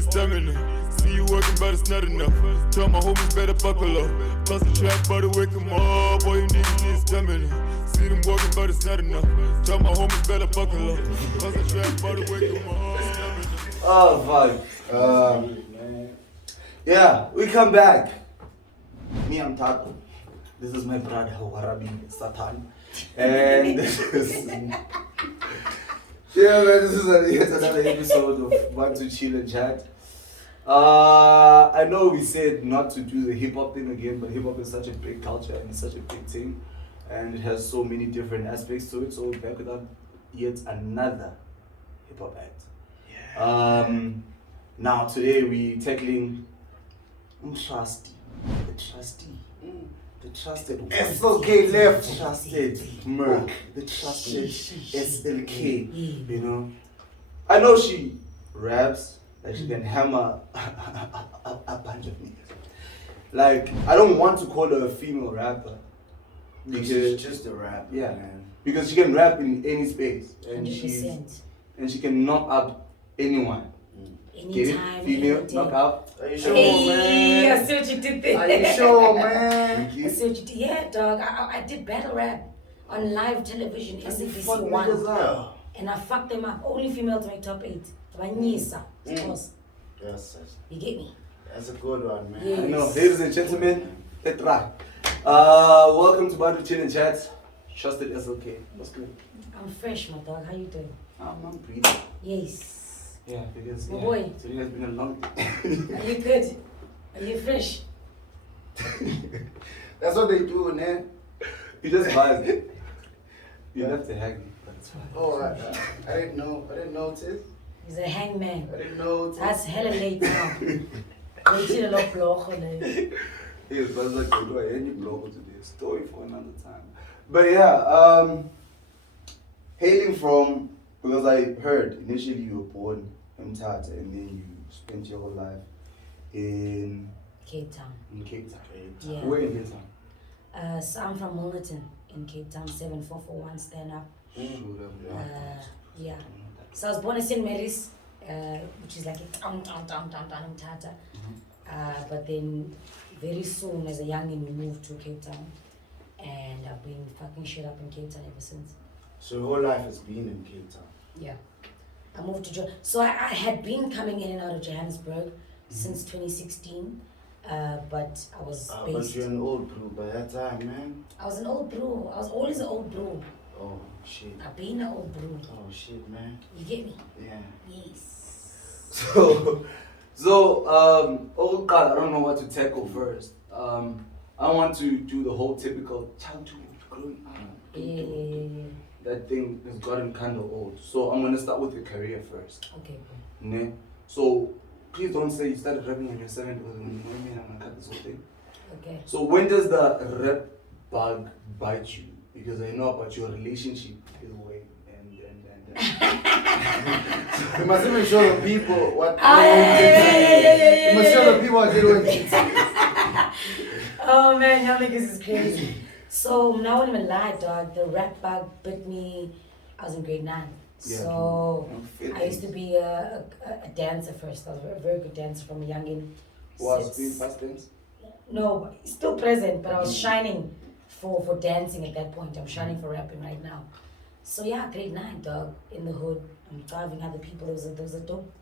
need stamina. See you working, but it's not enough. Tell my homies better buckle up. Plus the trap, but wake 'em up. Boy, you niggas need stamina. See them working, but it's not enough. Tell my homies better buckle up. Plus the trap, but wake 'em up. Oh fuck. Yeah, we come back. Me, I'm Taco. This is my brother Warabi Satan. And this is yeah, man, this is yet another episode of Bantu Chill and Chat. I know we said not to do the hip hop thing again, but hip hop is such a big culture and it's such a big thing, and it has so many different aspects to it. So we're back with yet another hip hop act. Yeah. Now today we tackling the trustee. The trusted SLK left. The trusted Merc. The trusted SLK. You know, I know she raps, like she can hammer a bunch of niggas. Like, I don't want to call her a female rapper because She's just a rap. Yeah, man. Because she can rap in any space and 100%. she can knock out anyone. Anytime, female, knock out. Are you sure, Hey, man? I see what you did there. Are you sure, man? I see what you did. Yeah, dog. I did battle rap on live television, SABC 1. And I fucked them up. Only female to make top 8. Vanessa. Yes, You get me? that's a good one, man. Yes. I know, ladies and gentlemen, Petra. Welcome to Bantu Chill and Chat. Trusted SLK. What's good? I'm fresh, my dog. How you doing? I'm breathing. Yes. Yeah, because Oh boy. today has been a long day. Are you good? Are you fresh? That's what they do, man. You just buzzed it. You left the hang, but it's fine. Oh, I didn't know. I didn't notice. He's a hangman. I didn't notice. That's hella late now. They did a lot block on it. Yes, but it's like, do any blog today? Story for another time. But yeah, hailing from, because I heard initially you were born in Tata and then you spent your whole life in Cape Town. Cape Town. Yeah. Where in Cape Town? So I'm from Milnerton in Cape Town, 7441 stand up. Yeah. So I was born in St. Mary's, which is like a town in Tata. But then very soon as a youngin we moved to Cape Town. And I've been fucking shit up in Cape Town ever since. So your whole life has been in Cape Town? Yeah. I moved to so I had been coming in and out of Johannesburg since 2016. But I was But based. you're an old brew by that time, man. I was an old brew. I was always an old brew. Oh, shit. I've been an old brew. Oh, shit, man. You get me? Yeah. Yes. So, oh God, I don't know what to tackle first. I want to do the whole typical childhood growing up. Yeah. That thing has gotten kind of old. So I'm gonna start with your career first. Okay, bro. Ne? So please don't say you started rapping when you're 7 because when you know me, I'm gonna cut this whole thing. Okay. So when does the rap bug bite you? Because I know about your relationship with Wayne and You must even show the people what. Yeah. You must show the people what they doing. Oh man, y'all niggas is crazy. So now I won't even lie, dog. The rap bug bit me. I was in grade 9. Yeah. So I used to be a dancer first. I was a very good dancer from a youngin. Was doing fast dance? No, still present, but I was shining for dancing at that point. I'm shining for rapping right now. So yeah, grade 9, dog, in the hood. I'm driving other people. There was a dope,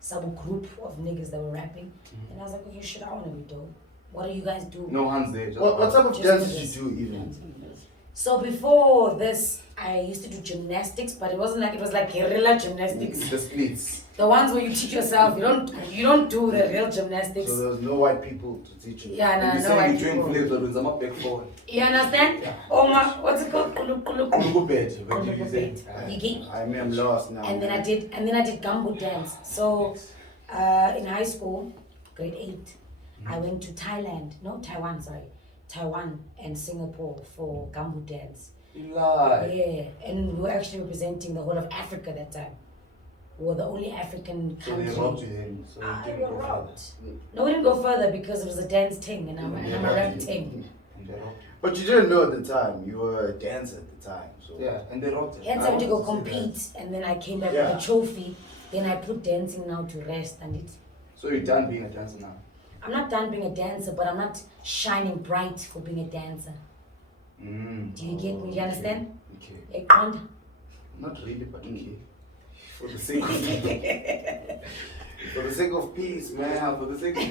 sub group of niggas that were rapping. And I was like, okay, shit, I want to be dope. What do you guys do? No hands there. What type of Just dance did niggas. you do even? So before this, I used to do gymnastics, but it wasn't like, it was like guerrilla gymnastics. The splits. The ones where you teach yourself. You don't do the real gymnastics. So there was no white people to teach you? Yeah, You no say white you doing people. flips, but when I'm up back forward. You understand? Oh my, what's it called? Kulu. Kulugu bed. What do you say? You get. I mean, I'm lost now. And then I did gumbo dance. So in high school, grade 8, I went to Taiwan and Singapore for gumbo dance. You lie. Yeah, and we were actually representing the whole of Africa that time. We were the only African So country. they robbed you then. So you I didn't got go robbed. further. No, we didn't go further because it was a dance thing, and I'm a rap thing. And they robbed you. But you didn't know at the time. You were a dancer at the time. So Yeah, and they robbed you. Hence, I went to go compete, and then I came back Yeah. with a trophy Then I put dancing now to rest, and it. So you're done being a dancer now? I'm not done being a dancer, but I'm not shining bright for being a dancer. Do you get me? Do you understand? Okay. Not really, but okay. For the sake of for the sake of peace, man. For the sake of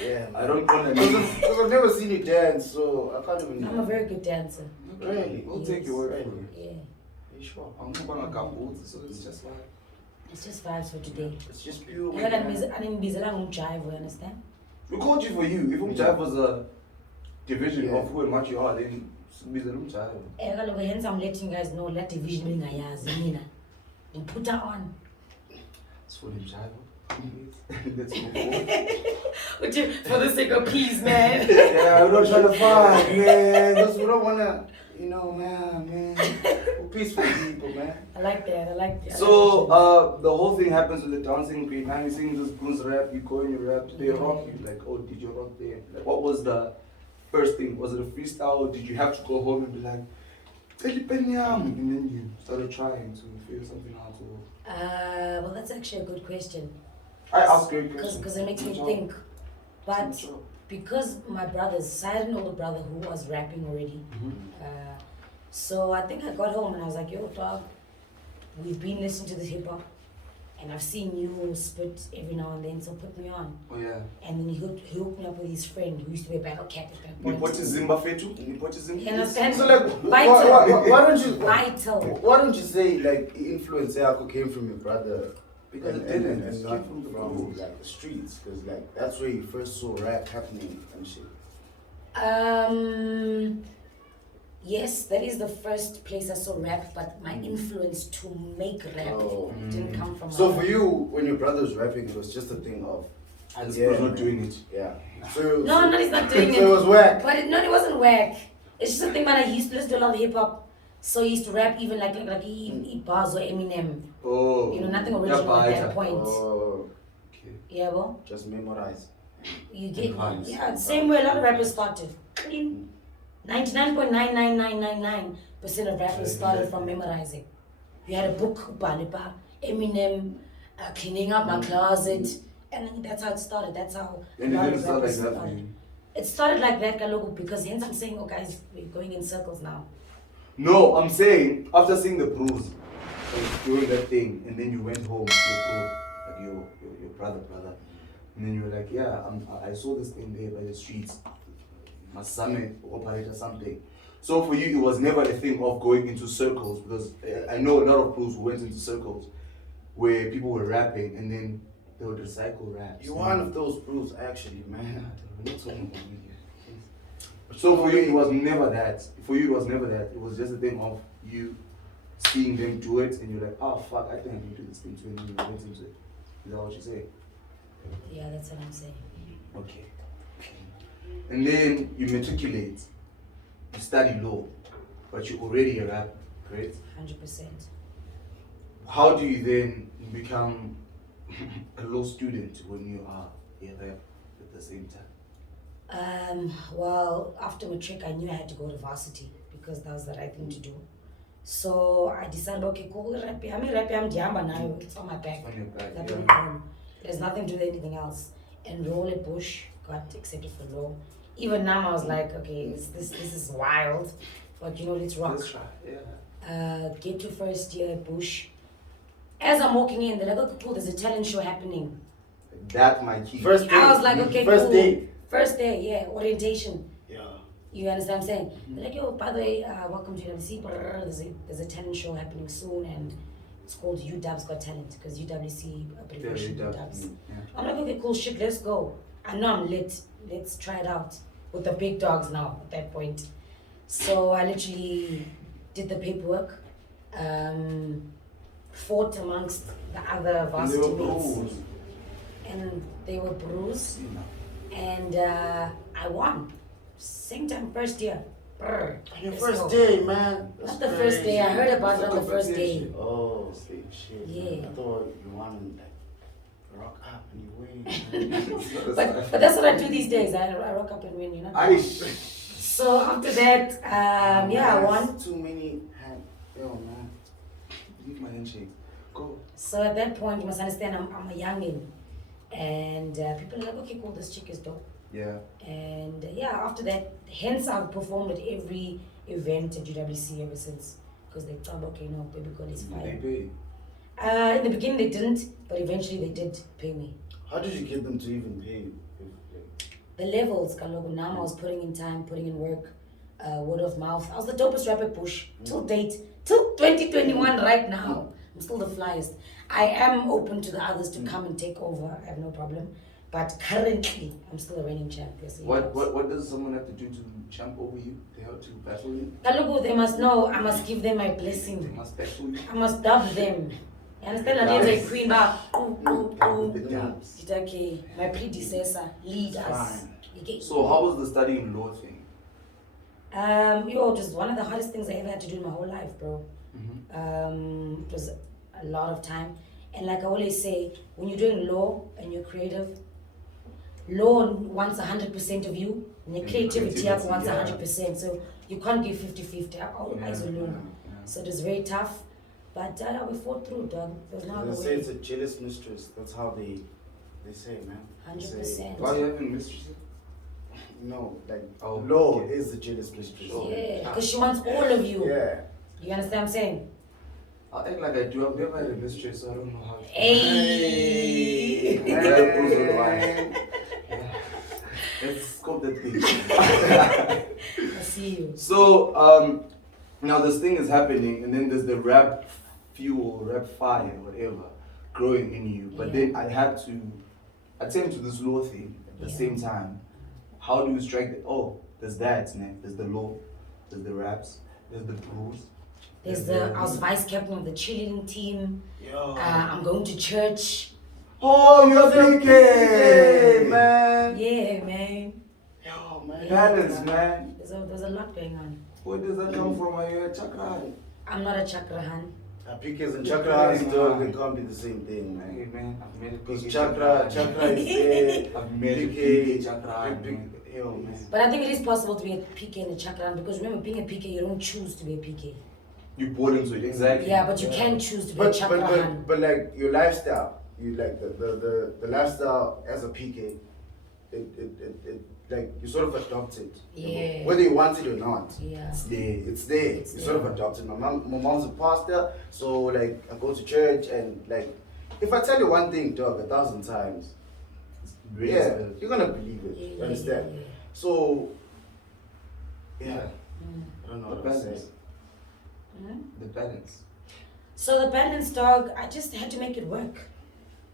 Yeah, I don't want to. because I've never seen you dance, so I can't even. I'm a very good dancer. Really? We'll take your word for it. Yeah. Are you sure? I'm not going to go, so it's just like. It's just vibes for today. It's just pure. I didn't be jive, you understand? We called you for you. If Jive was a division of who and what you are, then be the room Jive. Hence I'm letting you guys know that division in Ayaz, and put her on. It's for him Jive. Let's move forward. For the sake of peace, man. Yeah, we're not trying to fight, man. Just, we don't want to, man. We're peaceful people, man. I like that. So, the whole thing happens with the dancing beat. Now you sing this blues rap, you go in your rap, they rock you. Like, oh, did you rock there? Like, what was the first thing? Was it a freestyle or did you have to go home and be like, and then you started trying to figure something out? Or... well, that's actually a good question. I ask great questions. Because it makes me think. But because my brother's, so I had an older brother who was rapping already. So I think I got home and I was like, yo, dog, we've been listening to this hip hop and I've seen you spit every now and then, so put me on. Oh, yeah. And then he hooked me up with his friend who used to be a battle cat at that point. Zimba fetu? You understand? So, like, Vital. why don't you... Vital. Why don't you say, like, influence Yako came from your brother? Because it and didn't. And It not came from the schools. like, the streets. Because, like, that's where you first saw rap happening and shit. Yes, that is the first place I saw rap, but my influence to make rap didn't come from So my for you, when your brother was rapping, it was just a thing of... And this was not doing it. Yeah. So, No, he's not doing it. So it was whack. But it wasn't whack. It's just a thing that I used to listen to a lot of hip hop. So he used to rap even like he bars or Eminem. Oh. Nothing original at that point. Oh, Okay. Yeah, well, just memorize. you get me. Vibes. Yeah, the same way a lot of rappers started. Clean. 99.99999% of rappers started from memorizing. You had a book, Balipa, Eminem, cleaning up my closet, and then that's how it started. That's how. And it didn't start like that for you? It started like that, Kalogo, because hence I'm saying, oh guys, we're going in circles now. No, I'm saying, after seeing the bruise, doing that thing, and then you went home to your brother, and then you were like, yeah, I saw this thing there by the streets. Must summit operate or something. So for you, it was never a thing of going into circles, because I know a lot of crews who went into circles where people were rapping and then they would recycle raps. You're one of those crews, actually, man. We're not talking about me here. So for you, it was never that. It was just a thing of you seeing them do it, and you're like, oh fuck, I think I can do this thing too, and then you went into it. Is that what you say? Yeah, that's what I'm saying. Okay. And then you matriculate, you study law, but you're already a rapper, correct? 100%. How do you then become a law student when you are a rap at the same time? Well, after matric, I knew I had to go to varsity because that was the right thing to do. So I decided, okay, cool, rap. I'm Diamba now, it's on my back. On your back, Nothing yeah. wrong. There's nothing to do with anything else. Enroll at Bush, got accepted for law. Even now I was like, okay, this is wild, but let's rock. Let's try, yeah. Get to first year at Bush. As I'm walking in, they're like, okay, cool, there's a talent show happening. That my key. First day. I was like, okay, First cool. day. First day, yeah, orientation. Yeah. You understand what I'm saying? They're like, yo, by the way, welcome to UWC. There's a talent show happening soon, and it's called UW's Got Talent, because UWC abbreviation UW's. Yeah. I'm like, okay, cool, shit, let's go. I know I'm lit. Let's try it out with the big dogs now at that point. So I literally did the paperwork, fought amongst the other varsity mates, and they were bruised, and I won. Same time, first year. Brr, Your let's first go. day, man. That's Not the first day. I heard about it on the That's first the day. Oh, shit. Yeah. I thought you wanted like rock up and you win. But that's what I do these days. I rock up and win, So after that, I won. Too many hand. Yo, man. Leave my handshake. Go. So at that point, you must understand, I'm a youngin, and people are like, okay, cool, this chick is dope. Yeah. And after that, hence I've performed at every event at UWC ever since, because they thought, okay, no, baby girl is They fine. pay. In the beginning they didn't, but eventually they did pay me. How did you get them to even pay you? The levels, Kalogo, now I was putting in time, putting in work, word of mouth. I was the dopest rapper push till date, till 2021 right now. I'm still the flyest. I am open to the others to come and take over. I have no problem. But currently, I'm still a reigning champ. Yes, What does someone have to do to jump over you? They have to battle you? Kalogo, they must know I must give them my They blessing. must battle you? I must dub them. You understand? I didn't say queen bar. The dubs. It's okay. My predecessor, lead us. Okay. So how was the studying law thing? Just one of the hardest things I ever had to do in my whole life, bro. It was a lot of time. And like I always say, when you're doing law and you're creative, law wants 100% of you, and your creativity wants 100%. So you can't give 50-50. Always alone. So it was very tough. But we fought through, dog. There was no other They say way. it's a jealous mistress. That's how they say, man. They say- 100%. Why are you having mistresses? No, like Oh, law okay. is the jealous mistress. Yeah, because she wants all of you. Yeah. You understand what I'm saying? I act like I do. I've never had a mistress, so I don't know how. Hey. That goes with wine. Let's scope that thing. I see you. So, now this thing is happening, and then there's the rap fuel, rap fire, whatever, growing in you. But then I had to attend to this law thing at the same time. How do you strike the, there's that, man. There's the law, there's the raps, there's the brews. I was vice captain of the cheerleading team. Yo. I'm going to church. Oh, you're thinking, man. Yeah, man. Yo, man. Yeah. Balance, man. There's a lot going on. Where does that come from? Are you a chakra? I'm not a chakrahan. PKs and chakras, dog, they can't be the same thing, man. Hey, man, I've made it Because big chakra is there. I've made it PK, big chakra. man. Yo, man. But I think it is possible to be a PK and a chakrahan, because remember, being a PK, you don't choose to be a PK. You born into it, exactly. Yeah, but you can choose to be a chakrahan. But like your lifestyle, you like the lifestyle as a PK, it like you sort of adopt it. Yeah. Whether you want it or not. Yeah. It's there. You sort of adopt it. My mom's a pastor, so like I go to church and like if I tell you one thing, dog, 1,000 times, you're gonna believe it. Yeah, You understand? yeah. So yeah. I don't know The what to say. balance. The balance. So the balance, dog, I just had to make it work.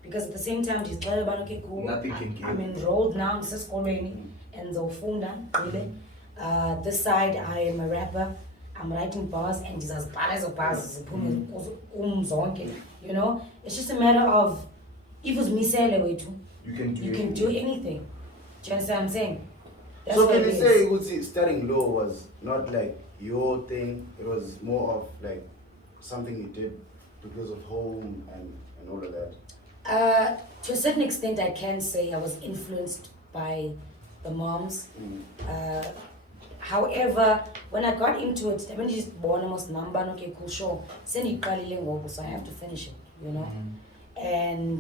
Because at the same time, she's like, okay, cool. Nothing can kill. I'm enrolled now in Sportscene and Zofunda, really. This side, I am a rapper. I'm writing bars and just as bars of bars, you know. It's just a matter of if it's me You can do you it. can do anything. Do you understand what I'm saying? That's So what can it you is. say studying law was not like your thing, it was more of like something you did because of home and all of that? To a certain extent, I can say I was influenced by the moms. However, when I got into it, I just born almost number, okay, cool, sure. So I have to finish it, you know. And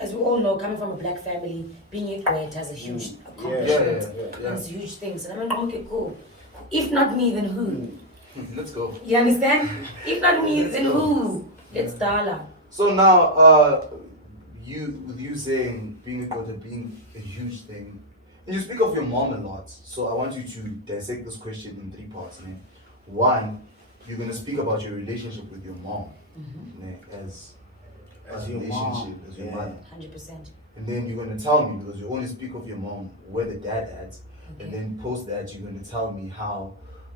as we all know, coming from a black family, being a great has a huge accomplishment. Yeah. It's huge things. And I mean, okay, cool. If not me, then who? Let's go. You understand? If not me, then who? Let's dollar. So now, with you saying being a daughter being a huge thing, and you speak of your mom a lot. So I want you to dissect this question in 3 parts. Ne? One, you're gonna speak about your relationship with your mom, ne? as your relationship, mom. as your mother. 100%. And then you're gonna tell me, because you only speak of your mom where the dad at, Okay. and then post that you're gonna tell me how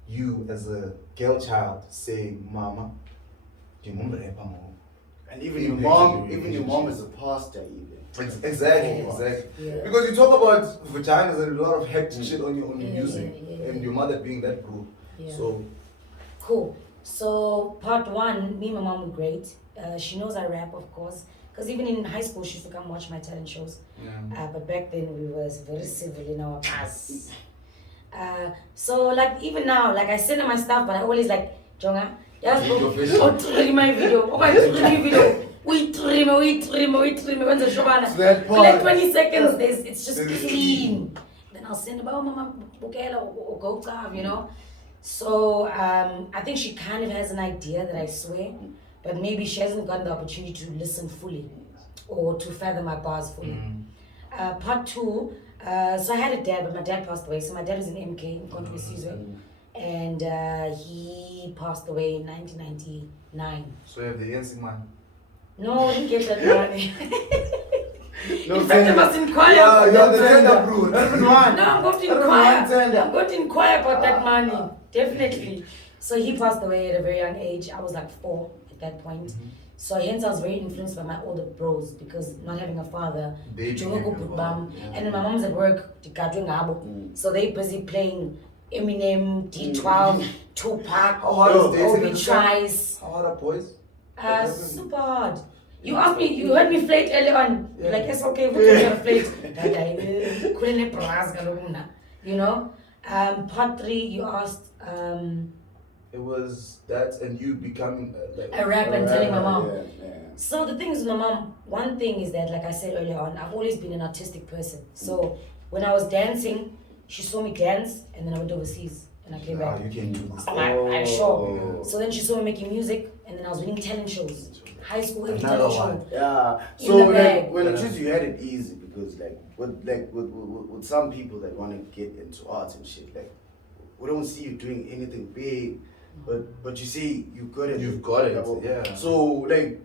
you as a girl child say, Mama, And even your mom is a pastor even. Exactly. Yeah. Because you talk about vaginas and a lot of hectic shit on your Yeah, music, yeah. and your mother being that group. Yeah. So Cool. So part 1, me and my mom were great. She knows I rap, of course, because even in high school she used to come watch my talent shows. But back then we was very civil in our past. So like even now, like I send her my stuff, but I always like, Jonga, Yes, my video. Oh my video. We trim. When the shobana. Like 20 seconds, it's just clean. Then I'll send about Mama Bukela or go carve, you know. So I think she kind of has an idea that I swear, but maybe she hasn't gotten the opportunity to listen fully or to fathom my bars fully. Part 2, so I had a dad, but my dad passed away. So my dad was in MK in Bantu and he passed away in 1999. So you have the dancing man. No, I didn't get that money. No, in fact, I must inquire. Yeah, about the that tender, bro. No, I'm going to inquire. I'm going to inquire about that money. Definitely. So he passed away at a very young age. I was like 4 at that point. So hence I was very influenced by my older bros because not having a father, and then my mom's at work, so they busy playing Eminem, D12, Tupac, How hard is dating in the Tries. How hard are boys? Super hard. You asked me, you heard me flate earlier on. You're like, SLK, we're going to flate. You know? Part 3, you asked. It was that and you becoming A rapper and telling my mom. Yeah. So the thing is, my mom, one thing is that, like I said earlier on, I've always been an artistic person. So when I was dancing, she saw me dance and then I went overseas and I came back. You can do this. I'm sure. So then she saw me making music and then I was winning talent shows. High school every talent show. Yeah. In So the bag. when I choose, you had it easy because with some people that want to get into art and shit, like we don't see you doing anything big, but you see you good at it. You've got it. Yeah. So like,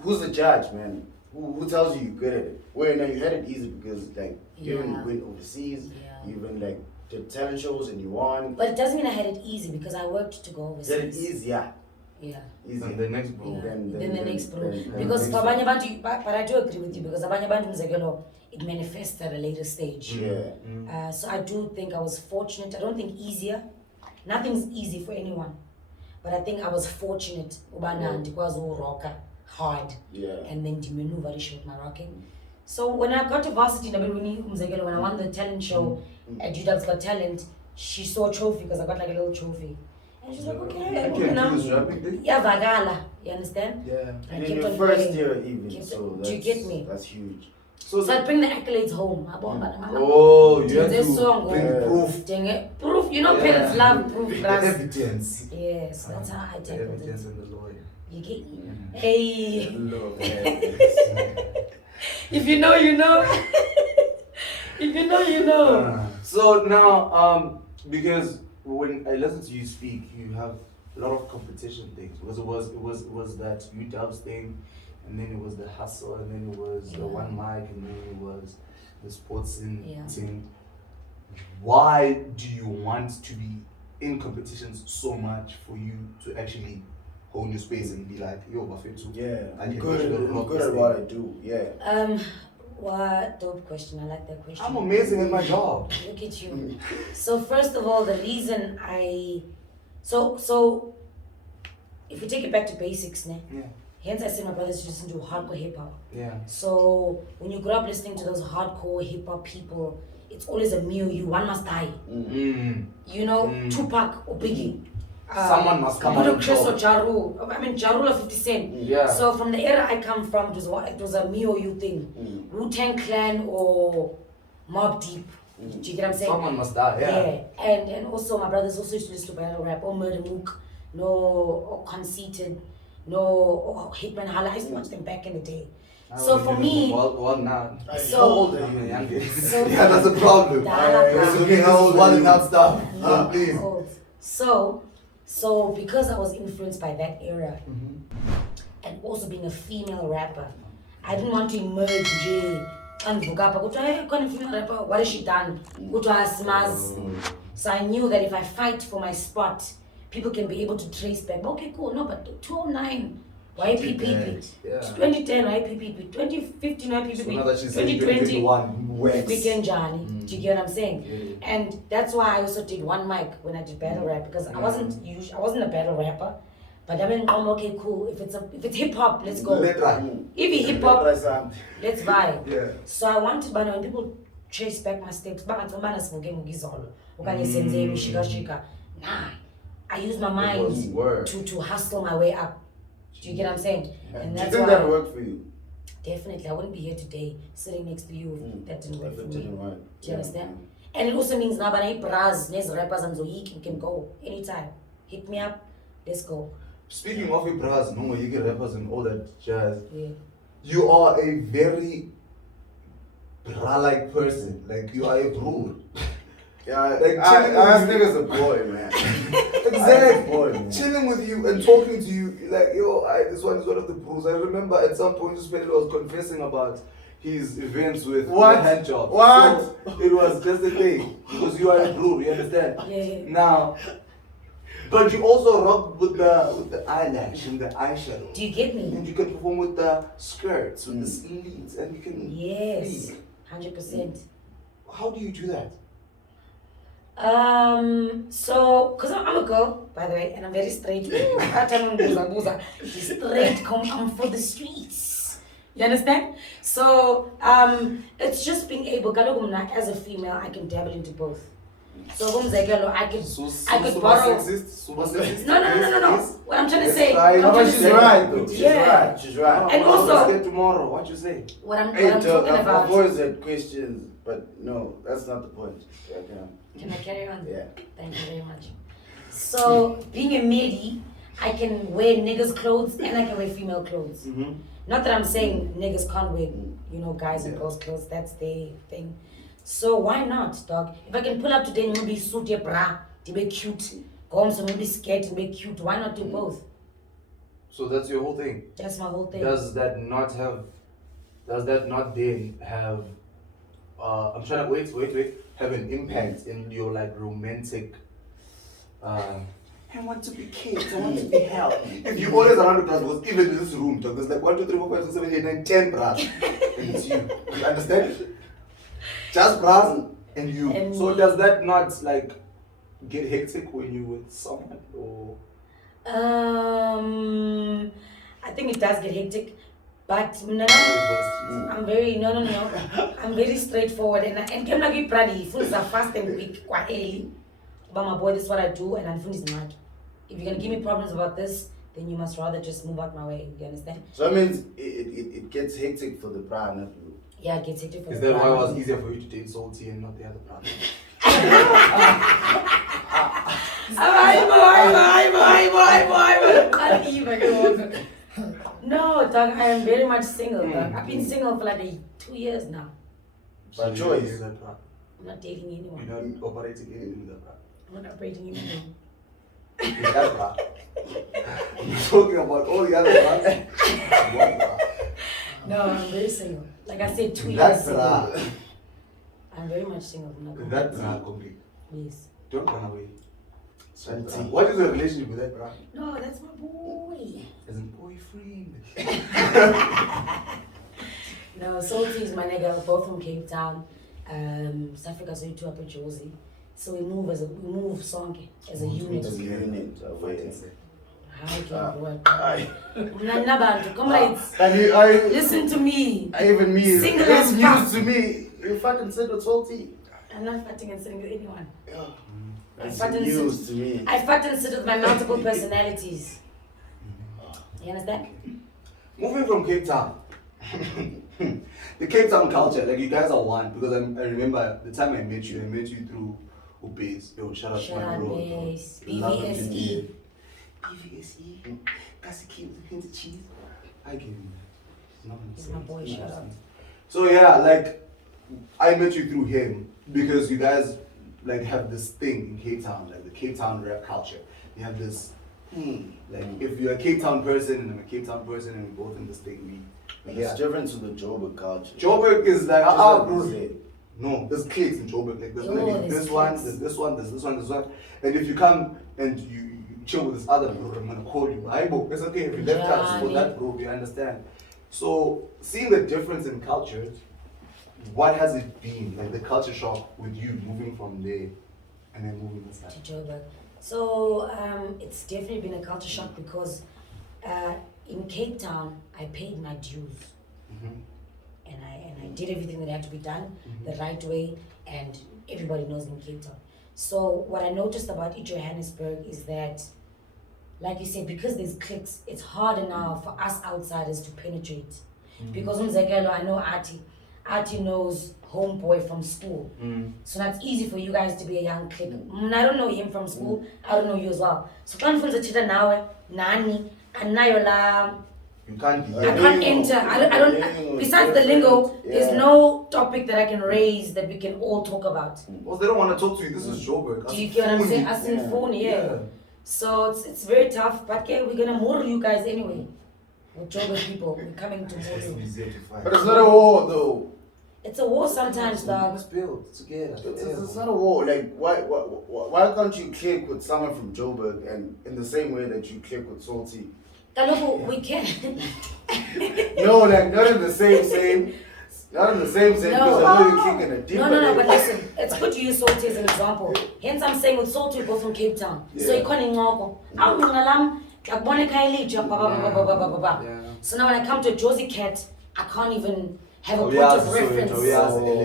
who's the judge, man? Who tells you you're good at it? Well, now you had it easy because like you even went overseas, you even like did talent shows and you won. But it doesn't mean I had it easy because I worked to go overseas. That it is, yeah. Yeah. Easy. And the next bro. Then the next bro. Because for Abanye Bantu, but I do agree with you because Abanye Bantu it manifests at a later stage. Yeah. So I do think I was fortunate. I don't think easier. Nothing's easy for anyone. But I think I was fortunate. Because rocker hard. Yeah. And then to maneuver with my rocking. So when I got to varsity, when I won the talent show at UW's Got Talent, she saw a trophy because I got like a little trophy. And she's like, okay, yeah, Vagala, you understand? Yeah. And in your first year even, so do you get me? That's huge. So I bring the accolades home. Oh, you have this to song, bring proof. Proof, you know, parents love proof. The evidence. Yes, that's how I tackled it. Evidence and the lawyer. You get me? Hey. Love If you know, you know. If you know, you know. So now, because when I listen to you speak, you have a lot of competition things because it was that UW's thing, and then it was the hustle, and then it was the one mic, and then it was the Sportscene thing. Why do you want to be in competitions so much for you to actually hold your space and be like, yo, Bafetu? Yeah, I'm good at what I do. Yeah. What dope question. I like that question. I'm amazing at my job. Look at you. So first of all, the reason so if we take it back to basics, hence I said my brothers listen to hardcore hip hop. Yeah. So when you grow up listening to those hardcore hip hop people, it's always a me or you. One must die. You know, Tupac or Biggie. Someone must come out. Chris or Jaru. I mean Jaru or 50 Cent. Yeah. So from the era I come from, it was a me or you thing. Wu-Tang Clan or Mobb Deep. Do you get what I'm saying? Someone must die. Yeah. And also my brothers also used to listen to battle rap or Murder Mook, or Conceited, or Hitman Hala. I used to watch them back in the day. So for me, well now. So how old are I'm you? a youngest. So Yeah, that's a problem. It's okay, how old are you now? Stuff. Please. So because I was influenced by that era, and also being a female rapper, I didn't want to emerge. And female rapper, what has she done? So I knew that if I fight for my spot, people can be able to trace back. Okay, cool. No, but 2009, YPP, 2010, YPP, 2015, YPP, 2020, Weekend Johnny. Do you get what I'm saying? And that's why I also did one mic when I did battle rap because I wasn't a battle rapper. But I mean, okay, cool. If it's hip hop, let's go. If it's hip hop, let's vibe. Yeah. So I wanted, but when people trace back my steps, nah, I use my It was mind work. to hustle my way up. Do you get what I'm saying? And Do that's you think why that worked for you? definitely I wouldn't be here today sitting next to you if that didn't work If for it me. didn't work. Do you understand? And it also means now when I bras, these rappers and Zoik, you can go anytime. Hit me up, let's go. Speaking of your bras, no, you get rappers and all that jazz. Yeah. You are a very bra-like person. Like you are a bro. Yeah, Like, I chilling ass with nigga's a boy, man. Exactly. Boy, man. Chilling with you and talking to you, like yo, this one is one of the bros. I remember at some point, Sphe was confessing about his events with What? the hand jobs. What? So it was just a thing because you are a bro. You understand? Yeah. Now, but you also rock with the eyelash and the eyeshadow. Do you get me? And you can perform with the skirts, with the sleeves, and you can. Yes. freak. 100%. How do you do that? So, because I'm a girl, by the way, and I'm very straight. Straight, I'm for the streets. You understand? So, it's just being able, as a female, I can dabble into both. So, I could borrow. Super sexist. No. What I'm trying to say. try. What I'm No, trying but to She's say. right, though. She's Yeah. right. She's right. And also- let's get tomorrow. What you say? What I'm Hey, talking Doug, I've about. always had questions, but no, that's not the point. Okay. Can I carry on? Yeah. Thank you very much. So, being a midi, I can wear niggas' clothes and I can wear female clothes. Mm-hmm. Not that I'm saying niggas can't wear, guys and Yeah. girls' clothes. That's their thing. So why not, dog? If I can pull up today and maybe suit your bra to be cute, go home so maybe skirt to be cute. Why not do both? So that's your whole thing. That's my whole thing. Does that not then have I'm trying to wait, have an impact in your like romantic I want to be kissed, I want to be held. If you always around the bras, because even in this room, dog, there's like 1, 2, 3, 4, 5, 6, 7, 8, 9, 10 bras. And it's you. You understand? Just bras and you. And So me. does that not like get hectic when you with someone or I think it does get hectic, but no. I'm very I'm very straightforward and I'm like you pradi. Fools are fast and quick, quite early. But my boy, this is what I do, and I'm finished the night. If you're gonna give me problems about this, then you must rather just move out my way. You understand? So that means it gets hectic for the bra, not you. Yeah, it gets hectic for is the that why it bride. was easier for you to date Salty and not the other brother? No, dog, I am very much single, dog. I've been single for like 2 years now. By you choice. use that bra. I'm not dating anyone. You're not operating anything with that bra. I'm not operating anything. With that bra. You're talking about all the other bras. One bra. No, I'm very single. Like I said, 2 years That single. bra. I'm very much single. I'm not gonna That lie. bra complete. Yes. Don't run away. That bra. Salty. What is your relationship with that bra? No, that's my boy. As a boyfriend. No, Salty is my nigga, both from Cape Town. South Africa, so you two up at Jozi. So we move Zangqa as a unit. As a unit. Wait. How can work? I Bantu, comrades, I listen to me. even me. Single It's as fuck. news to me. You fucking said with Salty. I'm not fighting and sitting with anyone. That's I fucking news to me. I fight and sit with my multiple personalities. You understand? Moving from Cape Town. The Cape Town culture, like you guys are one because I remember the time I met you through Ubase. Yo, shout out to Shout my out bro. Base, Love him to BVSE. death. BVSE. That's a kid with a hint of cheese. I give him that. He's not gonna He's say my it. boy, He's shout not out. So yeah, like I met you through him because you guys like have this thing in Cape Town, like the Cape Town rap culture. You have this like if you're a Cape Town person and I'm a Cape Town person and we're both in this thing, It's different to the Joburg culture. Joburg is like Just like bro. you said. No, there's cliques in Joburg. Like there's Oh, gonna be there's this one, cliques. there's this one, there's this one, this one. And if you come and you chill with this other bro, I'm gonna call you. It's okay if you left us for that group, you understand. So seeing the difference in cultures, what has it been? Like the culture shock with you moving from there and then moving this side? To Joburg. So it's definitely been a culture shock because in Cape Town I paid my dues and I did everything that had to be done the right way, and everybody knows me in Cape Town. So what I noticed about Johannesburg is that, like you said, because there's cliques, it's harder now for us outsiders to penetrate. Because umzekelo, I know Athii. Athii knows homeboy from school. So that's easy for you guys to be a young clique. I don't know him from school, I don't know you as well. So can't chita nawe, nani, and nayola. You can't be. I can't enter. I don't. Besides the lingo, there's no topic that I can raise that we can all talk about. Well, they don't want to talk to you. This is Joburg. Do you get what I'm saying? Us in phone, yeah. So it's very tough, but yeah, we're gonna model you guys anyway. We're Joburg people. We're coming to model you. But it's not a war though. It's a war sometimes, dog. Let's build together. It's not a war. Like why can't you click with someone from Joburg and in the same way that you click with Salty? Kaloku, we can. No, like not in the same. Not in the same because I know you're kicking a deeper. No, but listen, it's good to use Salty as an example. Hence I'm saying with Salty we go from Cape Town. So you can't ngoko. So now when I come to a Josie Cat, I can't even have a point of reference.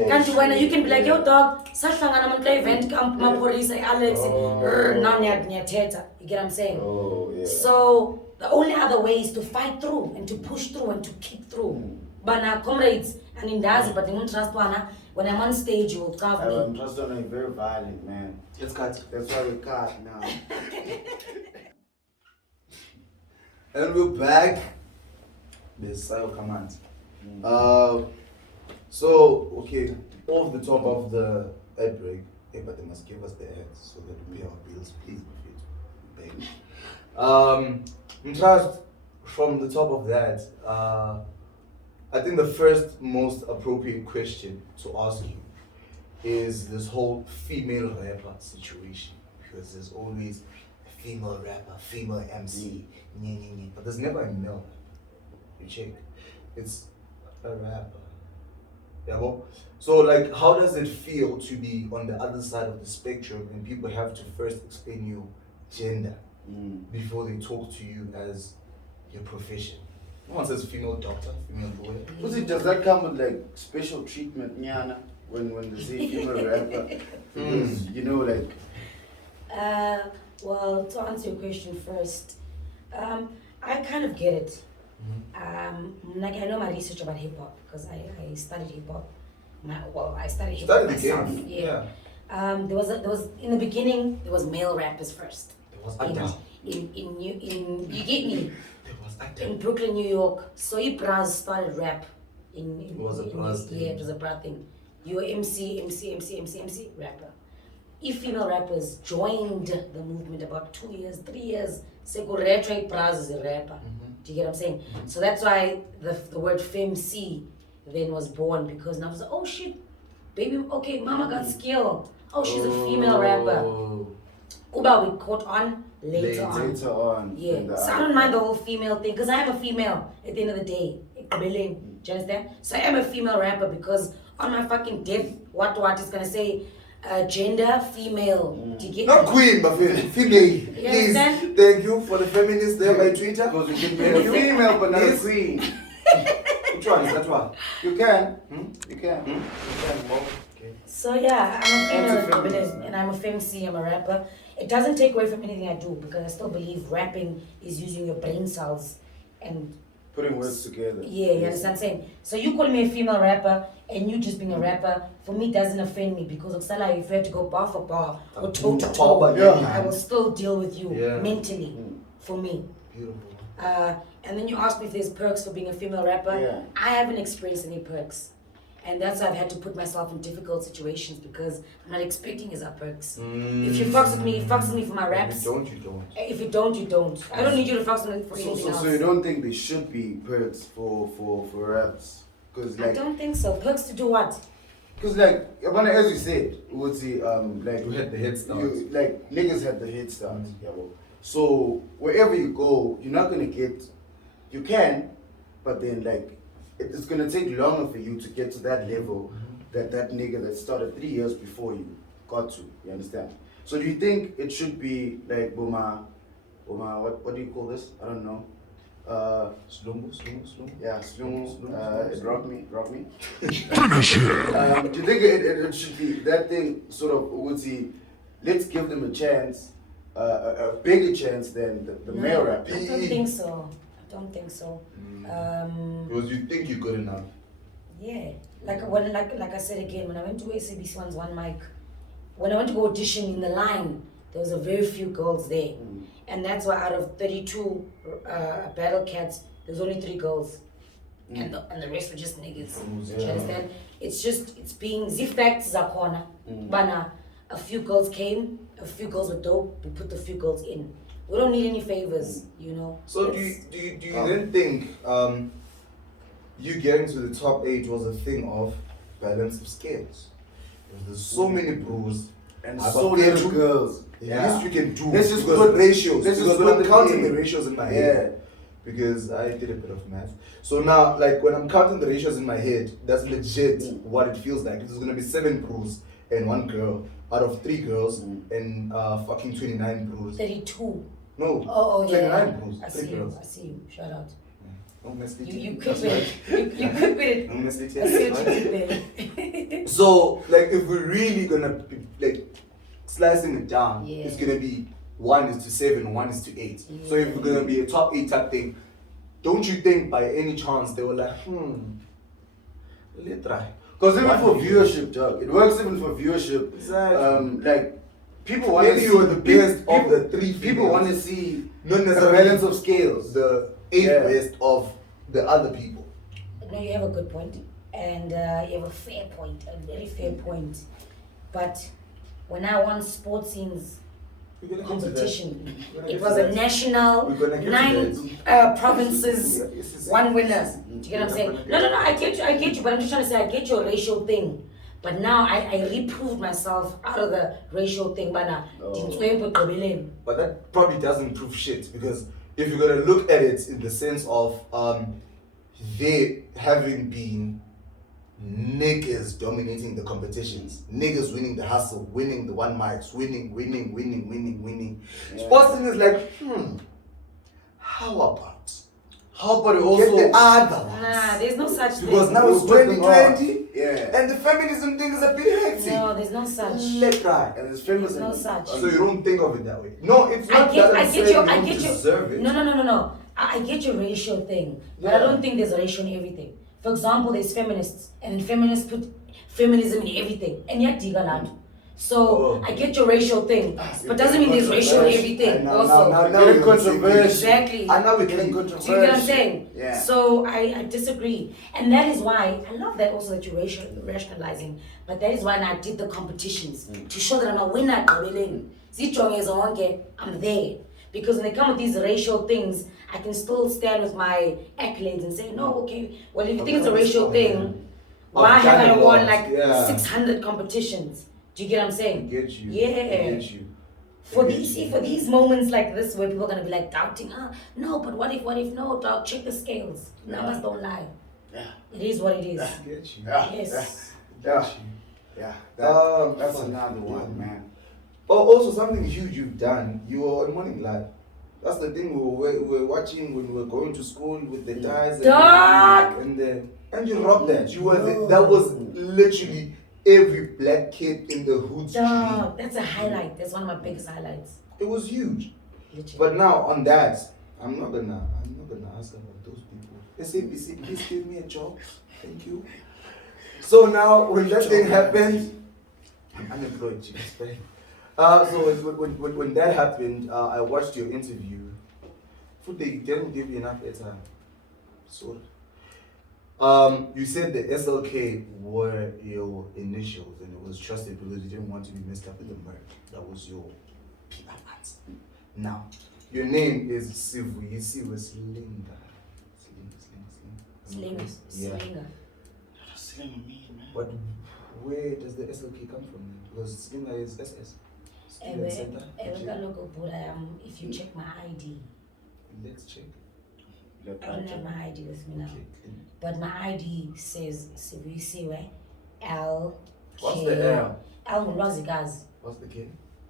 Can't you when you can be like, yo dog, sahlangana man kule event camp mapolisa Alex now nyateta. You get what I'm saying? Oh, yeah. So the only other way is to fight through and to push through and to kick through. But now comrades and in Dazi, but they won't trust one. When I'm on stage, you will cover me. I'm just on a very violent man. It's cut. That's why we cut now. And we're back. There's style commands. So okay, off the top of the ad break, but they must give us the ads so that we pay our bills, please. Trust from the top of that, I think the first most appropriate question to ask you is this whole female rapper situation, because there's always a female rapper, female MC, but there's never a male rapper. You check, it's a rapper. Yeah, well, so like, how does it feel to be on the other side of the spectrum and people have to first explain your gender before they talk to you as your profession? No one says female doctor, female lawyer. Does that come with like special treatment, Nyana, when they say female rapper? Because you know, like. Well, to answer your question first, I kind of get it. Like I know my research about hip hop because I studied hip hop. I studied hip hop myself. Yeah. There was in the beginning there was male rappers first. There was Athii. In you get me. There was Athii. In Brooklyn, New York. So Braz started rap. It was a Braz thing. Yeah, it was a Braz thing. You were MC, rapper. If female rappers joined the movement about 2 years, 3 years, say go retro Braz is a rapper. Do you get what I'm saying? So that's why the word Femcee then was born, because now it's like, oh shit, baby, okay, mama got skill. Oh, she's a female rapper. Uba we caught on later on. Yeah. So I don't mind the whole female thing, because I am a female at the end of the day. Do you understand? So I am a female rapper because on my fucking death, what is gonna say gender female. Do you get Not me? queen, but female. Please, understand? thank you for the feminists there by Twitter. Because you can be a female but not a queen. Which one is that one? You can. You can. Okay. So yeah, I'm a female feminist, and I'm a Femcee, I'm a rapper. It doesn't take away from anything I do, because I still believe rapping is using your brain cells and Putting words together. yeah, you understand what I'm saying? So you call me a female rapper and you just being a rapper, for me doesn't offend me, because of Salah, if you have to go bar for bar or toe to toe, Yeah. I will still deal with you Yeah. mentally, for me. Beautiful. And then you ask me if there's perks for being a female rapper. Yeah. I haven't experienced any perks. And that's why I've had to put myself in difficult situations, because I'm not expecting as a perks. If you fucks with me, you fucks with me for my raps. If you don't, you don't. If you don't, you don't. I don't need you to fucks with me for anything else. So you don't think there should be perks for raps? Because I like, don't think so. Perks to do what? because like, as you said, would see like You had the head start. like niggas had the head start. Yeah, well. So wherever you go, you're not gonna get. You can, but then like, it's gonna take longer for you to get to that level that nigga that started 3 years before you got to. You understand? So do you think it should be like Puma, what do you call this? I don't know. Slumbo. Yeah, rock me. Finish it. Do you think it should be that thing sort of would see let's give them a chance, a bigger chance than the male rappers. I don't think so. Because you think you're good enough. Yeah, like I said again, when I went to SABC One's One Mic, when I went to go audition in the line, there was a very few girls there, and that's why out of 32 battle cats, there's only 3 girls, and the rest were just niggas. Do you understand? It's being Z-Facts Zakona, Bana. A few girls came, a few girls were dope. We put the few girls in. We don't need any favors, you know. So do you then think you getting to the top 8 was a thing of balance of scales? There's so many bros And I so got little 32 girls. The least we can do Let's just because put ratios. let's just Because put when I'm the counting thing. the ratios in my head, because I did a bit of math. So now, like when I'm counting the ratios in my head, that's legit what it feels like. There's gonna be 7 bros and 1 girl out of 3 girls and fucking 29 bros. 32. No. Oh, 29 bros. I 3 see girls. you. I see you. Shout out. Don't mess with You it. could with it. You could with it. Don't mess with I see what you it. did there. So, like, if we're really gonna be, like, slicing it down, Yeah. it's gonna be 1 is to 7, 1 is to 8. So if we're gonna be a top 8 type thing, don't you think by any chance they were like, let's try? Because even for viewership, dog, it works even for viewership. Exactly. Like people want to Maybe see you were the best of the 3 People females. want to see Not the necessarily balance of scales. the 8th best of the other people. No, you have a good point, and you have a fair point, a very fair point. But when I won Sportscene's We're gonna get to that. competition, We're gonna it get was to a that. national, We're gonna get 9 to provinces, Yes. 1 winner. Do you get what I'm saying? No, I get you, but I'm just trying to say I get your racial thing. But now I reproved myself out of the racial thing. But now, But that probably doesn't prove shit, because if you're gonna look at it in the sense of they having been niggas dominating the competitions, niggas winning the hustle, winning the 1 mics, winning. Yeah. Sportscene is like, how about it also get the also other ones? Nah, there's no such Because thing. now it's We'll put them 2020, Yeah. and the feminism thing is a bit hectic. No, there's no such. Let's try. And it's famous. There's no such. So you don't think of it that way? No, it's not. I get that your, I'm saying you deserve it. No. I get your racial thing, but I don't think there's a ratio in everything. For example, there's feminists, and feminists put feminism in everything, and yet Digaland. So I get your racial thing, but doesn't mean there's racial in everything. Also, Now Getting controversial. exactly. And now we're Getting getting controversial. Do you get what I'm saying? Yeah. So I disagree. And that is why, I love that also that you're rationalizing, but that is why I did the competitions, to show that I'm a winner. I'm there. Because when they come with these racial things, I can still stand with my accolades and say, no, okay, well, if you think it's a racial thing, why have I won like 600 competitions? Do you get what I'm saying? Get you. Yeah. Get you. For these moments like this where people are gonna be like doubting, no, but what if, no, dog, check the scales. Numbers don't lie. Yeah. It is what it is. Get you. Yeah. Yes. Yeah. Yeah. That's another one, man. Oh, also something huge you've done. You were on Morning Live. That's the thing we were watching when we were going to school with the ties Dog! and you rocked that. You were that was literally every black kid in the hood street. Dog, that's a highlight. That's one of my biggest highlights. It was huge. Literally. But now on that, I'm not gonna ask about those people. SABC, please give me a job. Thank you. So now when that thing happened, I'm unemployed, Jesus. So when that happened, I watched your interview. Food they didn't give you enough airtime. So you said the SLK were your initials and it was trusted because you didn't want to be messed up with the merch. That was your PR part. Now, your name is Sivu. You see with Slinga. Slinger. Yeah. Slinger me, man. But where does the SLK come from then? Because Slinger is SS. Student Center. If you check my ID, Let's check. I don't have my ID with me now, Okay. but my ID says Sibisiwe L. What's the L? L Mulwazikazi What's the K?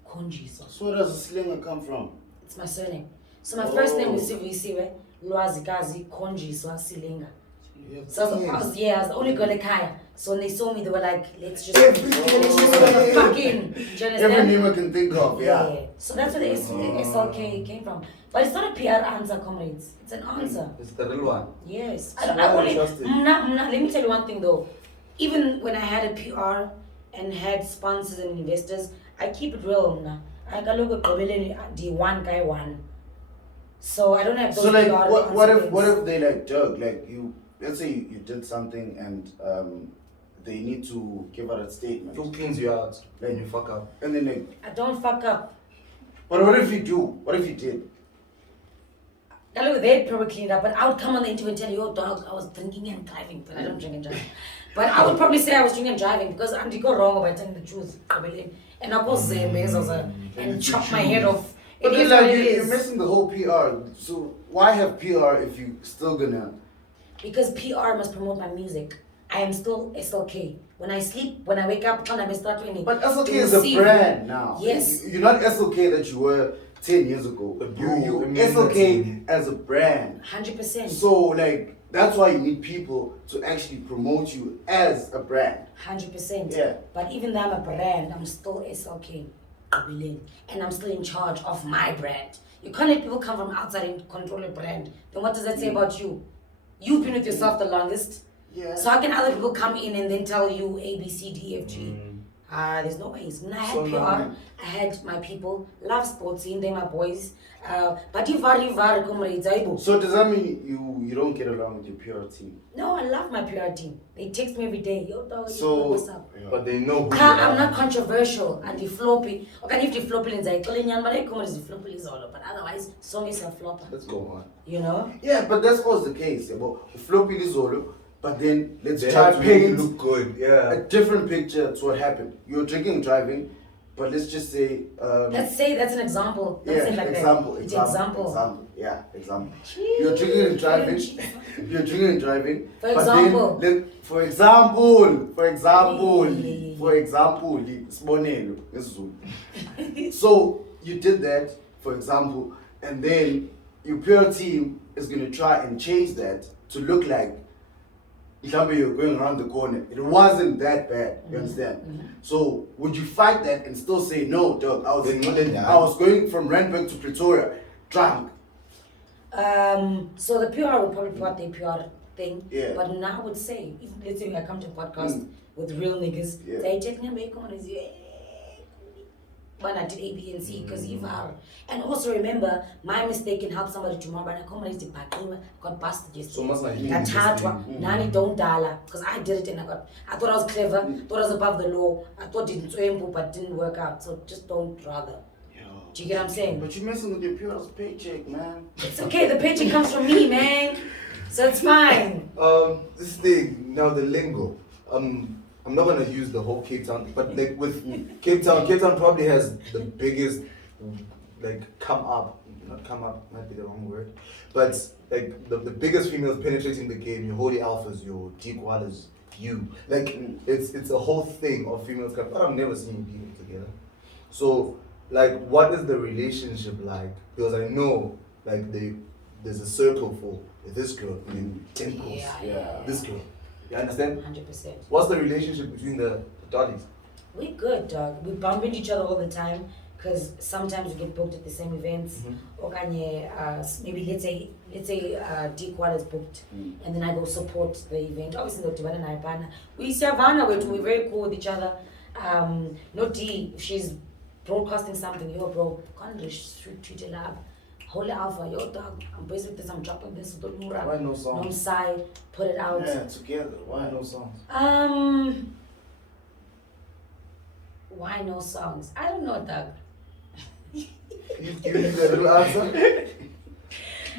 Konjiso. So where does the slinger come from? It's my surname. So my first name is Sibisiwe Lwazikazi Konjiso Silinga. You have So two names. I was the only girl in Kaya. So when they saw me, they were like, let's just go fucking. Do you understand? Every name I can think of, yeah. So that's where the SLK came from. But it's not a PR answer, comrades. It's an answer. It's the real one. Yes. So Let me tell you one thing though. Even when I had a PR and had sponsors and investors, I keep it real. I can look at the one guy one. So I don't have those So like, PR what if they like Doug, like you, let's say you did something and they need to give out a statement. Who cleans you out when you fuck up? And then like, I don't fuck up. but what if you do? What if you did? They'd probably clean it up, but I would come on the interview and tell you, oh dog, I was drinking and driving, but I don't drink and drive. But I would probably say I was drinking and driving because I did go wrong by telling the truth. And I was and chop my head off. But It then is like what it you're is. missing the whole PR. So why have PR if you still gonna? Because PR must promote my music. I am still SLK. When I sleep, when I wake up, when I start training. But SLK is a brand now. Yes. You're not SLK that you were 10 years ago. You SLK as a brand. 100%. So like that's why you need people to actually promote you as a brand. 100%. Yeah. But even though I'm a brand, I'm still SLK. And I'm still in charge of my brand. You can't let people come from outside and control a brand. Then what does that say about you? You've been with yourself the longest. Yeah. So how can other people come in and then tell you A, B, C, D, F, G? There's no ways. When I had PR, I had my people, love Sportscene, they're my boys. But you vari comrades, aibo. So does that mean you don't get along with your PR team? No, I love my PR team. They text me every day. Yo, dog, So what's up? But they know who you I'm are. not controversial and the floppy. Okay, if the floppy is like, but otherwise, song is a flopper. Let's go on. You know? Yeah, but that's always the case. About floppy Lizolo, but then let's They try have to make you paint look good. Yeah. a different picture to what happened. You're drinking and driving, but let's just say Let's say that's an example. Don't say it like example. that. Yeah, example. Jeez. You're drinking and driving. You're drinking and driving. For but example. Then, for example, Sibonelo, isiZulu. So you did that, for example, and then your PR team is gonna try and change that to look like you're going around the corner. It wasn't that bad. You understand? So would you fight that and still say no, dog? I was going from Randburg to Pretoria, drunk. So the PR would probably put their PR thing. Yeah. But now I would say, if let's say I come to a podcast with real niggas, they take me and come and say, but I did A, B, and C because you are. And also remember, my mistake can help somebody tomorrow. But I come and the got busted yesterday. So must not Got charged. Nani don't dollar because I did it and I thought I was clever, thought I was above the law. I thought it didn't but didn't work out. So just don't rather. Do you get what I'm saying? But you're messing with your PR's paycheck, man. It's okay. The paycheck comes from me, man. So it's fine. This thing now, the lingo. I'm not gonna use the whole Cape Town, but like with Cape Town probably has the biggest like not come up might be the wrong word, but like the biggest females penetrating the game. Your holy alphas, your dequalas, you like it's a whole thing of females. But I've never seen people together. So like, what is the relationship like? Because I know like there's a circle for this girl and then 10 girls. Yeah. This girl. You understand? 100%. What's the relationship between the dollies? We good, dog. We bump into each other all the time because sometimes we get booked at the same events. Or maybe let's say D-Quad is booked and then I go support the event. Obviously, not Tivana and Ipana. We Savannah, we're very cool with each other. No D, if she's broadcasting something, yo bro, can't treat it up. Holy Alpha, yo dog, I'm busy with this, I'm dropping this, don't move. Why no songs? No side, put it out. Yeah, together. Why no songs? Why no songs? I don't know, dog. You give me the real answer?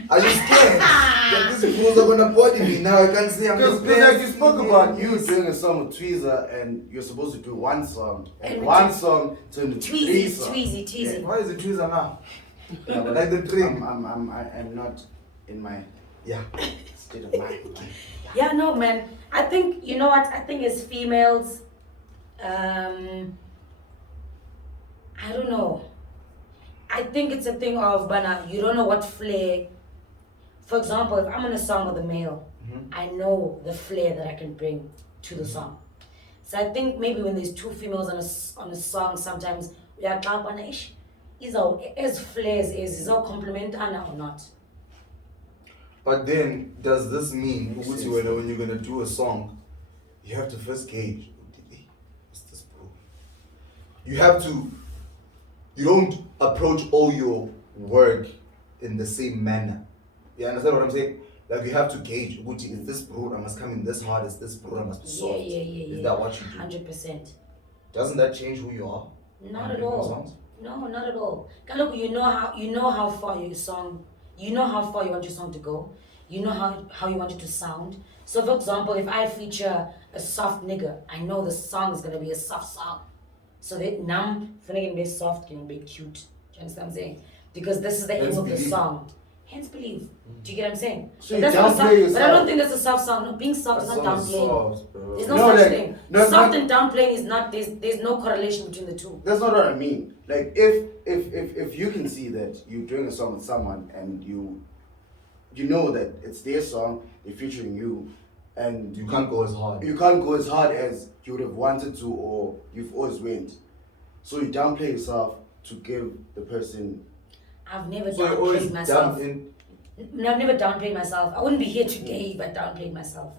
Are you scared that these fools are gonna body me now? I can't say I'm Because just like you spoke about you doing a song with Tweezer and you're supposed to do one song and one song turned into three songs. Tweezy. Why is it treason now? Yeah, but Like the drink. I'm not in my state of mind. Yeah, no, man. I think, you know what? I think as females, I don't know. I think it's a thing of, Bana, you don't know what flair. For example, if I'm in a song with a male, I know the flair that I can bring to the song. So I think maybe when there's two females on a song, sometimes we are on ish. Is our as flares is our compliment Anna or not? But then, does this mean Makes when sense. you're gonna do a song, you have to first gauge, what's this bro? You have to, you don't approach all your work in the same manner. You understand what I'm saying? Like you have to gauge, is this bro, I must come in this hard, is this bro, I must be soft. Is that what you do? 100%. Doesn't that change who you are? Not in at your all. songs? No, not at all. Look, you know how far your song, you know how far you want your song to go. You know how you want it to sound. So for example, if I feature a soft nigga, I know the song is gonna be a soft song. So that numb, can be soft, can be cute. Do you understand what I'm saying? Because this is the aim of the song. Hence believe. Do you get what I'm saying? So you But that's not downplay soft, but I yourself. don't think that's a soft song. No, being soft is not downplaying. Soft, bro. There's no No, such like, thing. no, Soft no. and downplaying is not. There's no correlation between the two. That's not what I mean. Like if you can see that you're doing a song with someone and you know that it's their song, they're featuring you, and You can't go as hard. you can't go as hard as you would have wanted to or you've always went. So you downplay yourself to give the person. I've never So you always downplayed myself. dump in. No, I've never downplayed myself. I wouldn't be here today if I downplayed myself.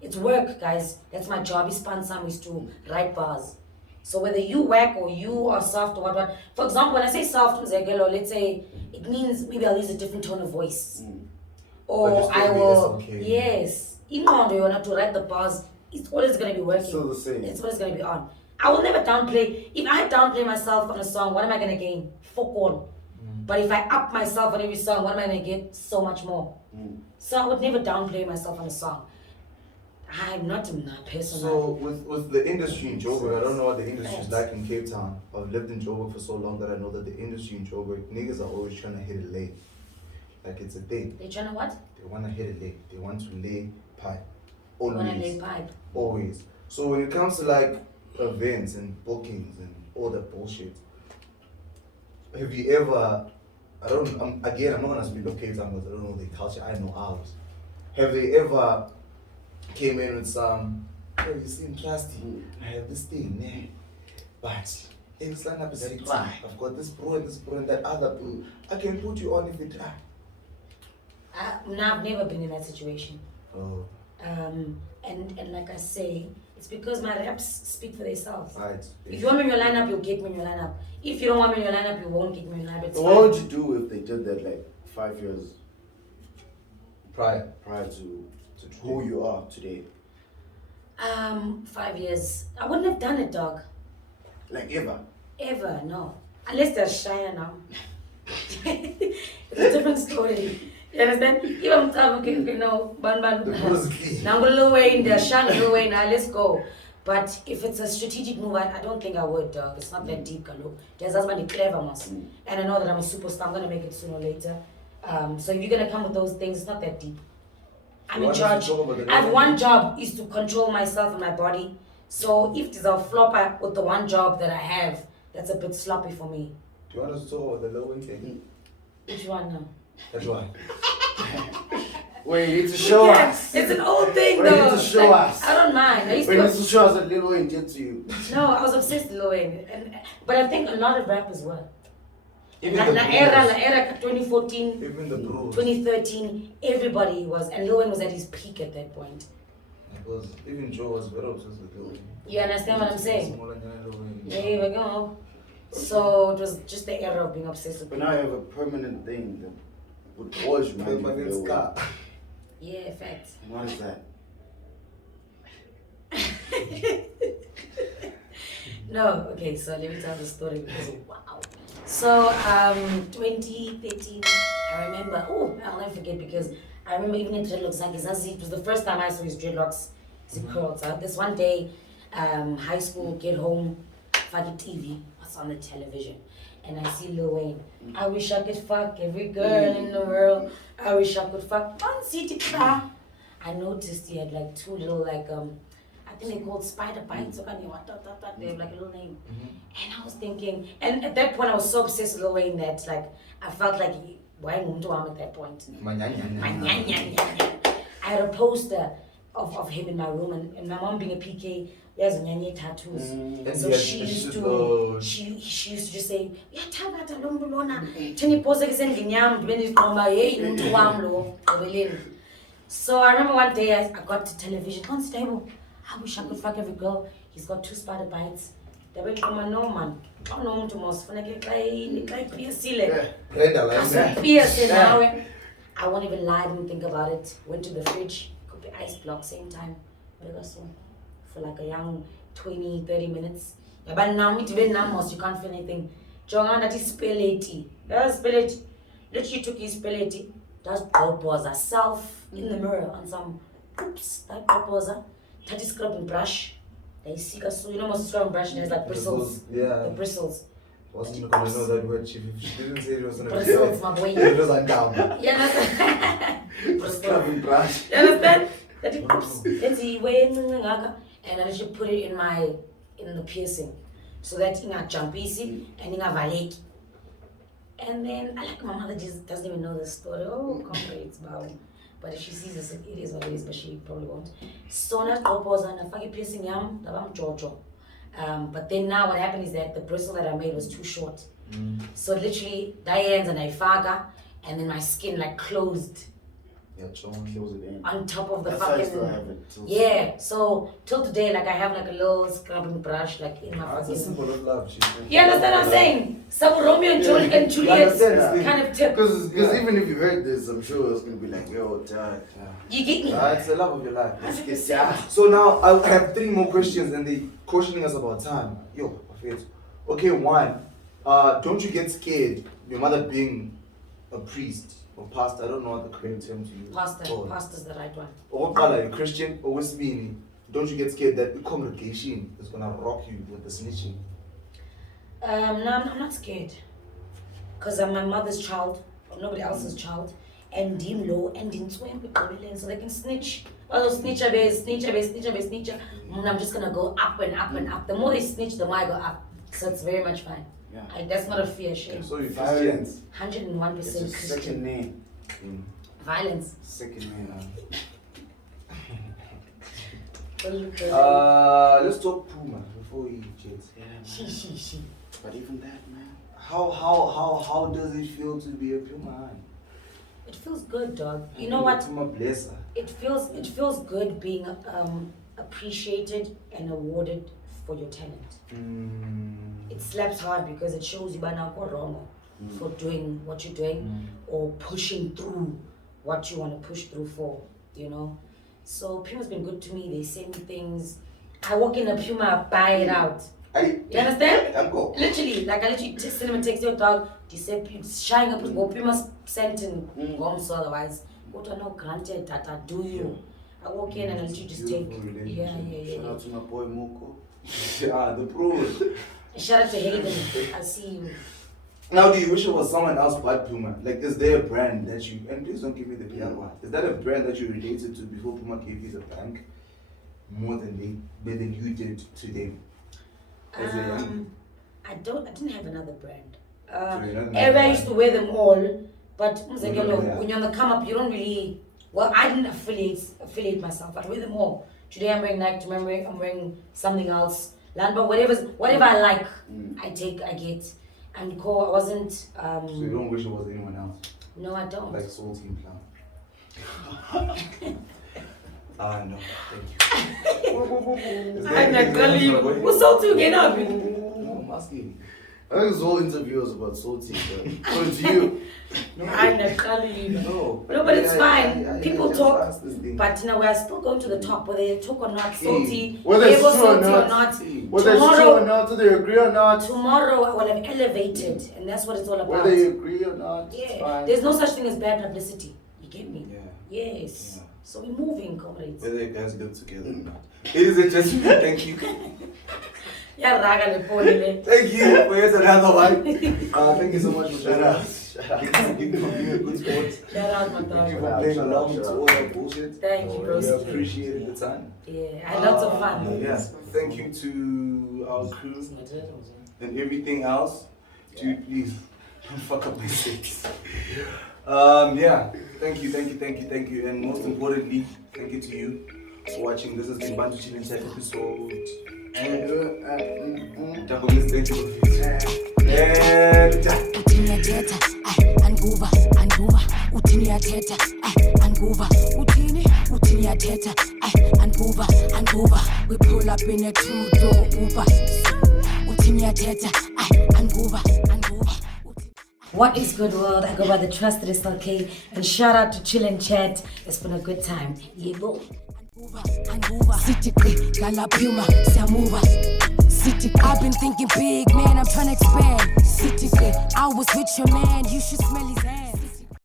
It's work, guys. That's my job. Is is to write bars. So whether you whack or you are soft or what. For example, when I say soft, let's say it means maybe I'll use a different tone of voice. But Or you still I be will, SLK. yes. Even when you want to write the bars, it's always going to be working. Still the same. It's always going to be on. I will never downplay. If I downplay myself on a song, what am I going to gain? Fuck all. But if I up myself on every song, what am I going to get? So much more. So I would never downplay myself on a song. I'm not a person. So with the industry in Joburg, I don't know what the industry is like in Cape Town. I've lived in Joburg for so long that I know that the industry in Joburg, niggas are always trying to hit a lane. Like it's a thing. They're trying to what? They want to hit a lane. They want to lay pipe. They want to Always. lay pipe. Always. So when it comes to like events and bookings and all that bullshit, have you ever, I'm not gonna speak of Cape Town because I don't know the culture, I know ours. Have they ever came in with some, oh, you seem plastic, I have this thing, man. But it's like I've got this bro and that other bro. I can put you on if you try. No, I've never been in that situation. Oh, And like I say, it's because my raps speak for themselves. right. If you want me in your lineup, you'll get me in your lineup. If you don't want me in your lineup, you won't get me in your lineup. It's So fine. what would you do if they did that like 5 years Prior. prior to who you are today? 5 years. I wouldn't have done it, dog. Like ever? Ever, no. Unless they're shy now. It's a different story. You understand? If I'm talking, ban. Now Lil Wayne, they're shy, Lil Wayne, now let's go. But if it's a strategic move, I don't think I would, dog. It's not that deep, Kalo. Jazzman is clever, mas. And I know that I'm a superstar. I'm gonna make it sooner or later. So if you're gonna come with those things, it's not that deep. I'm in charge. I have one job is to control myself and my body. So if there's a flopper with the one job that I have, that's a bit sloppy for me. Do you want us to talk about the Lil Wayne thing? Which one now? That's why. Wait, you need to show us. It's an old thing Wait, you though. need to show us. I don't mind. I used Wait, you need to. to show us what Lil Wayne did to you. No, I was obsessed with Lil Wayne, but I think a lot of rappers were. Even La the era 2014, Even the bros. 2013, everybody was, and Lil Wayne was at his peak at that point. Because even Joe was very obsessed with Lil Wayne. You understand what I'm saying? Smaller than Lil Wayne. There we go. So it was just the era of being obsessed with But people. now you have a permanent thing that would always remind you But of it's Lil Wayne. Scar. Yeah, facts. And what is that? No, okay, so let me tell the story because wow. So 2013, I remember, I'll never forget because I remember even in dreadlocks, it was the first time I saw his dreadlocks, his curls. This one day, high school, get home, fucking TV, what's on the television? And I see Lil Wayne. I wish I could fuck every girl in the world. I wish I could fuck one city car. I noticed he had like two little I think they called spider bites or they have like a little name. And I was thinking, and at that point I was so obsessed with Lil Wayne that like I felt like why at that point. I had a poster of him in my room and my mom being a PK has many tattoos. So she used to just say, yeah, Tagata Lombolona, Tini Posek and Ginyam, Benny Koma, into Wamlo, So I remember one day I got to television, Constable, I wish I could fuck every girl. He's got 2 spider bites. They went from a no man. I know him to most when I get like I won't even lie, I didn't think about it. Went to the fridge, could be ice block same time. For like a young 20, 30 minutes. Yeah, but now me to be numbers, you can't feel anything. Jonga that is spellati. That's spellati. Literally took his spellati. That's proposa self in the mirror on some oops, that proposa. That is scrubbing brush. They see us so you know most scrubbing brush there's like bristles. Yeah. The bristles. Wasn't gonna know that word, Chief. If she didn't say it was gonna bristles, my boy. It was down. You understand? Scrubbing brush. You understand? That it oops. Let's see where and I should put it in the piercing. So that in a jump easy and in a valet. And then I like my mother just doesn't even know the story. Oh, comrades, wow. But if she sees this, it is what it is, but she probably won't. So now I pause and I fucking piercing yam, I'm Jojo. But then now what happened is that the bristle that I made was too short. So literally Diane's and I faga and then my skin like closed. Yeah, someone close it in. On top of the That's how I fucking still have it till yeah. So till today, like I have like a little scrubbing brush like in my It's a fucking. symbol of love. You understand what I'm saying? Some Romeo and Juliet kind of tip. Because even if you heard this, I'm sure it's gonna be like, yo, dad. You get me? It's the love of your life. 100%. So now I have 3 more questions and they cautioning us about time. Yo, okay, 1. Don't you get scared? Your mother being a priest or pastor, I don't know what the correct term to use. Pastor's the right one. Or a Christian or Westbini. Don't you get scared that the congregation is gonna rock you with the snitching? No, I'm not scared. Because I'm my mother's child, nobody else's child. And dim low and dim swim so they can snitch. Oh, snitcher base. I'm just gonna go up and up and up. The more they snitch, the more I go up. So it's very much fine. Yeah. That's not a fear, shame. So you Violence. 101% It's a Christian. second name. Violence. Second name. Let's talk Puma before we change. She. But even that, man. How does it feel to be a Puma? It feels good, dog. You know what? Puma blesser. It feels good being appreciated and awarded for your talent. It slaps hard because it shows you by now wrong for doing what you're doing or pushing through what you want to push through for, you know. So Puma's been good to me. They send me things. I walk in a Puma, I buy it out. You understand? Literally, like I literally cinema text your dog. You say shine up with Puma sent in so otherwise. What I know granted that I do you. I walk in and I literally just take. Yeah. Shout out to my boy Moko. Yeah, the pro. Shout out to Hayden. I see you. Now, do you wish it was someone else but Puma? Like, is there a brand that you, and please don't give me the PR one, is that a brand that you related to before Puma gave you the bank more than you did to them? As a young? I didn't have another brand. I I used to wear them all, but when you're on the come up, you don't really. Well, I didn't affiliate myself. I wear them all. Today I'm wearing Nike. Tomorrow I'm wearing something else. Landba, whatever I like, I get. And I wasn't. So you don't wish it was anyone else? No, I don't. Like Soul Team Clown. No, thank you. I'm telling you. Who's Soul Team again? No, I'm asking. I think this whole interview was about salty, but according to you. I'm not telling you. No, but it's fine. I People just talk, asked this thing. but we're still going to the top, whether they talk or not, salty, Whether it's true or salty not, whether it's true or not, whether they agree or not. Tomorrow I will have elevated, and that's what it's all about. Whether you agree or not, it's fine. There's no such thing as bad publicity. You get me? Yeah. Yes. Yeah. So we're moving, comrades. Whether you guys live together or not. Ladies and gentlemen, thank you. Thank you for yet another one. Thank you so much for sharing us. Thank you for being a good sport. Shout out, my Thank you dog. for playing along to all that bullshit. Thank you, bro. We appreciated the time. Yeah, I had lots of fun. Yeah. Thank you to our crew and everything else. Dude, please don't fuck up my six. Yeah. Thank you. And most importantly, thank you to you for watching. This has been Bantu Chill and Chat episode. We pull up in a two-door Uber. What is good, world? I go by the trusted SLK, and shout out to Chill and Chat. It's been a good time. Yebo. Puma, I've been thinking big, man. I'm trying to expand. I was with your man. You should smell his